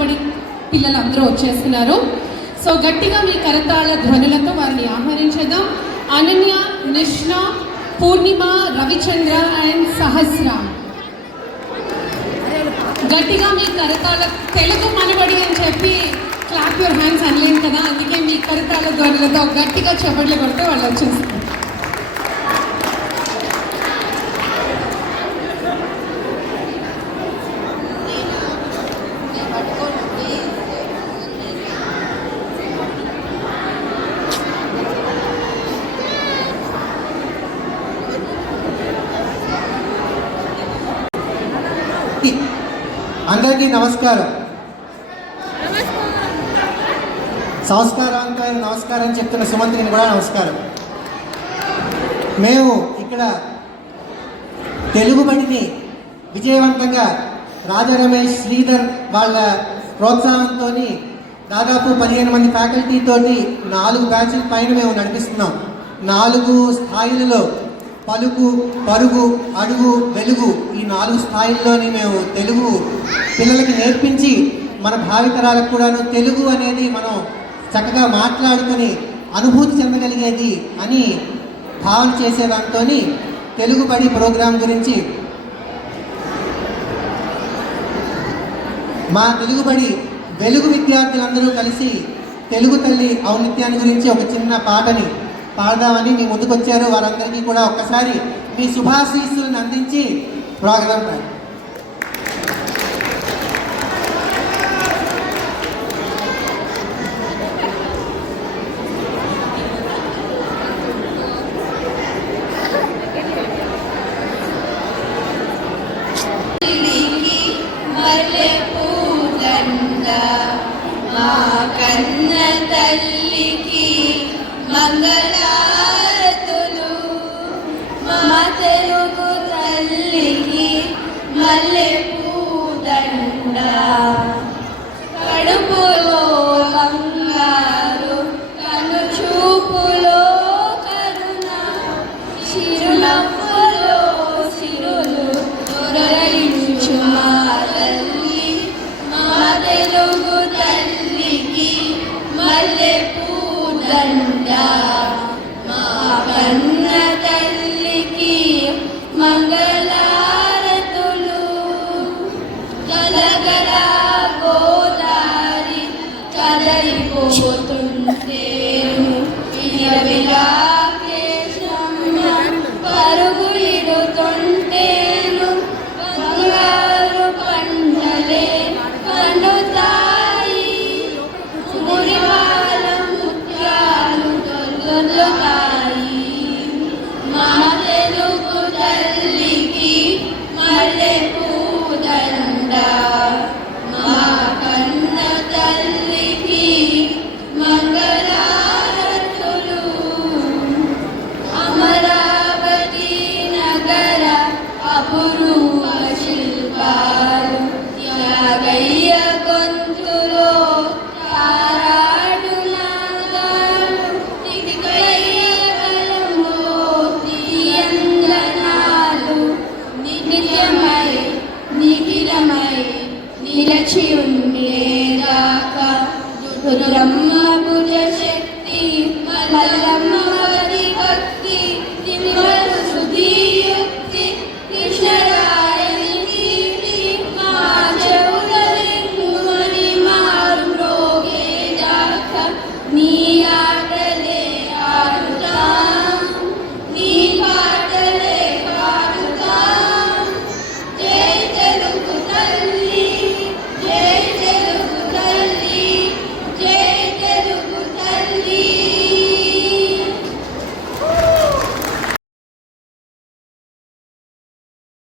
మనబడి పిల్లలందరూ వచ్చేస్తున్నారు. సో గట్టిగా మీ కరతాళ ధ్వనులతో వారిని ఆహ్వానించేద్దాం. అనన్య, నిష్ణ, పూర్ణిమ, రవిచంద్ర అండ్ సహస్ర. గట్టిగా మీ కరతాళ, తెలుగు మనబడి అని చెప్పి క్లాప్ యువర్ హ్యాండ్స్ అనలేదు కదా, అందుకే మీ కరతాళ ధ్వనులతో గట్టిగా చప్పట్లు కొడితే వాళ్ళు వచ్చేస్తారు. అందరికీ నమస్కారం. సంస్కారానికి నమస్కారం చెప్తున్న సుమంత్రికి కూడా నమస్కారం. మేము ఇక్కడ తెలుగు బడిని విజయవంతంగా రాజా రమేష్, శ్రీధర్ వాళ్ళ ప్రోత్సాహంతో దాదాపు 15 మంది ఫ్యాకల్టీతోటి 4 బ్యాచ్ల పైన మేము నడిపిస్తున్నాం. 4 స్థాయిలలో పలుకు, పరుగు, అడుగు, వెలుగు ఈ 4 స్థాయిల్లోని మేము తెలుగు పిల్లలకి నేర్పించి మన భావితరాలకు కూడాను తెలుగు అనేది మనం చక్కగా మాట్లాడుకొని అనుభూతి చెందగలిగేది అని భావన చేసేదాంతో తెలుగు బడి ప్రోగ్రాం గురించి మా తెలుగు బడి వెలుగు విద్యార్థులందరూ కలిసి తెలుగు తల్లి ఔన్నత్యాన్ని గురించి ఒక చిన్న పాటని పాడదామని మీ ముందుకు వచ్చారు. వారందరికీ కూడా ఒక్కసారి మీ శుభాశీస్సులను అందించి స్వాగతం. కన్న తల్లికి మంగళారతులు, మా తెలుగు తల్లికి మల్లె పూదండ, కడుపులో బంగారు కను చూపులో కరుణ, చిరునవ్వులో సిరులు దొరలించు మా తల్లి, మా తెలుగు తల్లికి మల్లె పూదండ, మా కన్న తల్లికి మంగళారతులు. గలగల గోదారి కదలిపోతుంటేను విలవిలా కేశమ్మ పరుగులిడుతుంటేను, బంగారు పంటలే పండుతాయి, మురివాల ముత్యాలు దొర్లుతాయి. మా తెలుగు తల్లికి మల్లె పూదండ, మా కన్న తల్లికి మంగళారతులు. అమరావతి నగర అపురూప శిల్పాలు, యాగయ్య గొంతులో తారాడు నాదాలు, నిత్యకయ్యలో తీయందనాలు, నిత్యమై నిఖిలమై నిలచి ఉండేదాకా రుద్రమ్మ